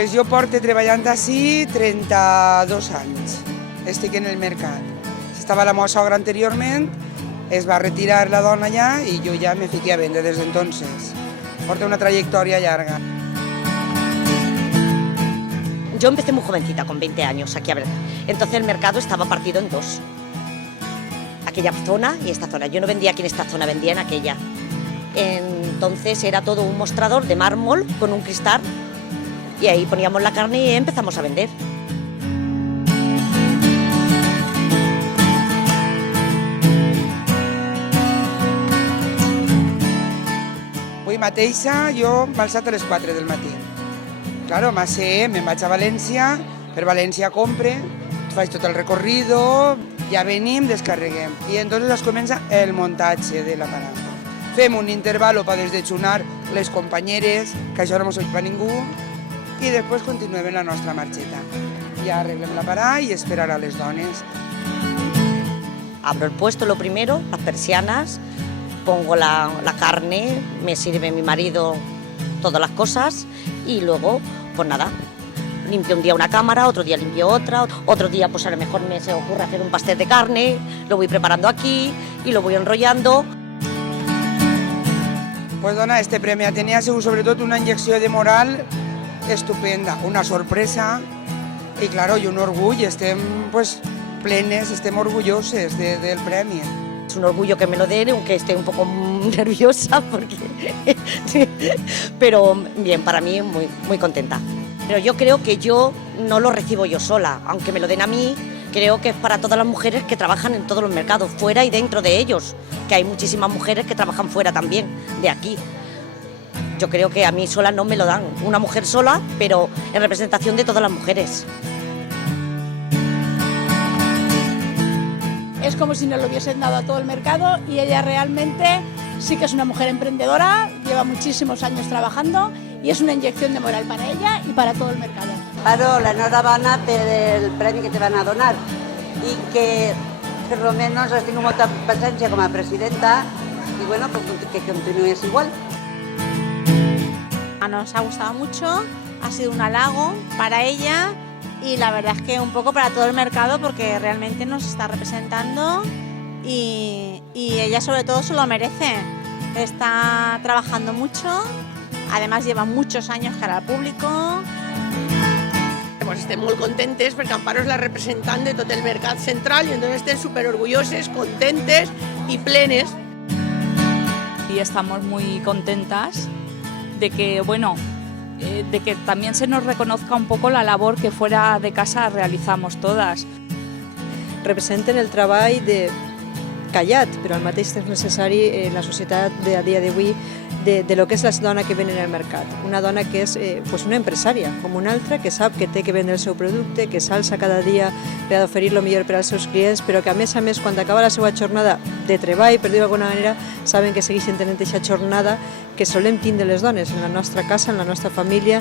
Pues jo porto treballant així 32 anys. Estic en el mercat. Estava la meva sogra anteriorment, es va retirar la dona allà i jo ja me fiqué a vendre des d'entonces. Porto una trayectoria larga. Yo empecé muy jovencita, con 20 años, aquí a ver. Entonces el mercado estaba partido en dos. Aquella zona y esta zona. Yo no vendía aquí en esta zona, vendía en aquella. Entonces era todo un mostrador de mármol con un cristal y ahí poníamos la carne y empezamos a vender. Avui mateixa jo m'he alçat a les 4 del matí. Claro, me'n vaig a València, per València compre, faig tot el recorrido, ja venim, descarreguem. I entonces es comença el muntatge de l'aparat. Fem un intervalo per desdejunar les companyeres, que això no mos ocupa ningú, i després continuem la nostra marxeta. Ja arreglem l'aparat i esperar a les dones. Abro el puesto lo primero, las persianas, pongo la carne, me sirve mi marido todas las cosas y luego, pues nada, limpio un día una cámara, otro día limpio otra, otro día pues a lo mejor me se ocurre hacer un pastel de carne, lo voy preparando aquí y lo voy enrollando. Pues dona, este premi Atenea ha sigut sobretot una injecció de moral estupenda, una sorpresa i claro, i un orgull, estem pues, plenes, estem orgulloses del premi. Es un orgullo que me lo den, aunque esté un poco nerviosa, porque pero bien, para mí muy, muy contenta. Pero yo creo que yo no lo recibo yo sola, aunque me lo den a mí, creo que es para todas las mujeres que trabajan en todos los mercados, fuera y dentro de ellos, que hay muchísimas mujeres que trabajan fuera también, de aquí. Yo creo que a mí sola no me lo dan, una mujer sola, pero en representación de todas las mujeres. Es como si nos lo hubiesen dado a todo el mercado y ella realmente sí que es una mujer emprendedora, lleva muchísimos años trabajando y es una inyección de moral para ella y para todo el mercado. Claro, l'enhorabona per el premi que te van a donar i que per lo menos has tingut molta presència com a presidenta i bueno, pues que continues igual. Nos ha gustado mucho, ha sido un halago para ella y la verdad es que un poco para todo el mercado porque realmente nos está representando y ella sobre todo se lo merece. Está trabajando mucho, además lleva muchos años cara al público. Pues estem molt contentes perquè Amparo és la representant de tot el mercat central i entonces estem súper orgulloses, contentes y plenes. Y estamos muy contentas de que, bueno, de que también se nos reconozca un poco la labor que fuera de casa realizamos todas. Representen el treball de callat, però al mateix temps necessari en la societat de a dia d'avui de lo que és la dona que ven en el mercat. Una dona que és pues una empresària, com una altra, que sap que té que vendre el seu producte, que s'alça cada dia per a oferir el millor per als seus clients, però que a més, quan acaba la seva jornada de treball, per dir-ho d'alguna manera, saben que segueixen tenint aquesta jornada que solem tindre les dones en la nostra casa, en la nostra família.